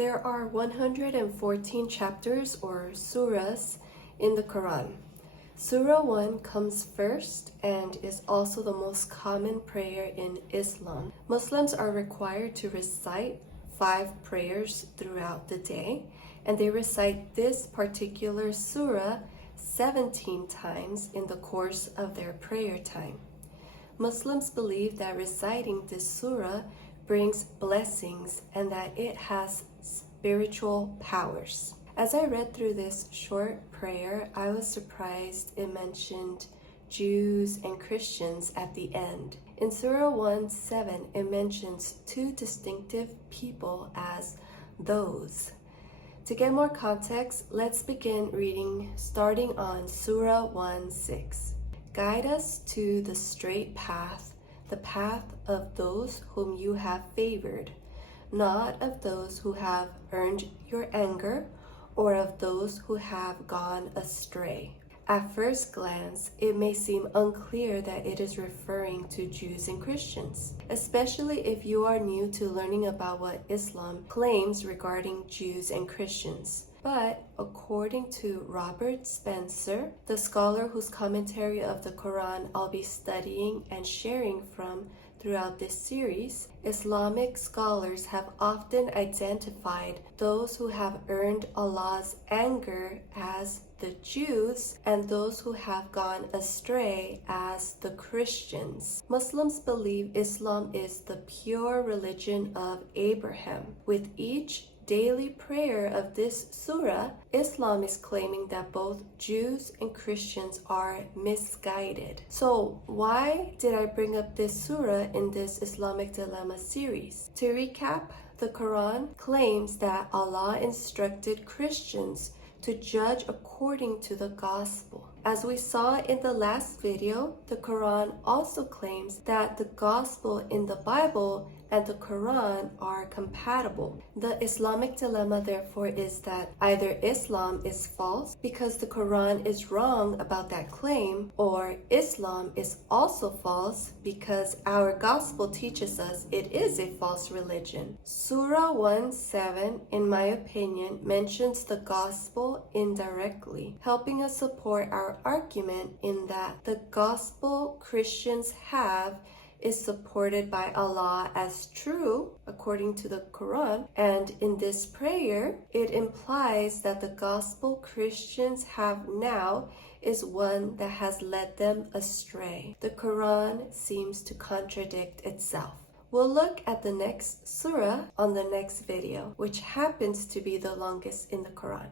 There are 114 chapters or suras in the Quran. Surah 1 comes first and is also the most common prayer in Islam. Muslims are required to recite 5 prayers throughout the day, and they recite this particular surah 17 times in the course of their prayer time. Muslims believe that reciting this surah brings blessings and that it has spiritual powers. As I read through this short prayer, I was surprised it mentioned Jews and Christians at the end. In Surah 1:7, it mentions 2 distinctive people as those. To get more context, let's begin reading starting on Surah 1:6. Guide us to the straight path, the path of those whom you have favored, not of those who have earned your anger or of those who have gone astray. At first glance, it may seem unclear that it is referring to Jews and Christians, especially if you are new to learning about what Islam claims regarding Jews and Christians. But according to Robert Spencer, the scholar whose commentary of the Quran I'll be studying and sharing from throughout this series, Islamic scholars have often identified those who have earned Allah's anger as the Jews and those who have gone astray as the Christians. Muslims believe Islam is the pure religion of Abraham. With each daily prayer of this surah, Islam is claiming that both Jews and Christians are misguided. So why did I bring up this surah in this Islamic Dilemma series? To recap, the Quran claims that Allah instructed Christians to judge according to the gospel. As we saw in the last video, the Quran also claims that the gospel in the Bible and the Quran are compatible. The Islamic dilemma, therefore, is that either Islam is false because the Quran is wrong about that claim, or Islam is also false because our gospel teaches us it is a false religion. Surah 1:7, in my opinion, mentions the gospel indirectly, helping us support our argument in that the gospel Christians have is supported by Allah as true according to the Quran, and in this prayer it implies that the gospel Christians have now is one that has led them astray. The Quran seems to contradict itself. We'll look at the next surah on the next video, which happens to be the longest in the Quran.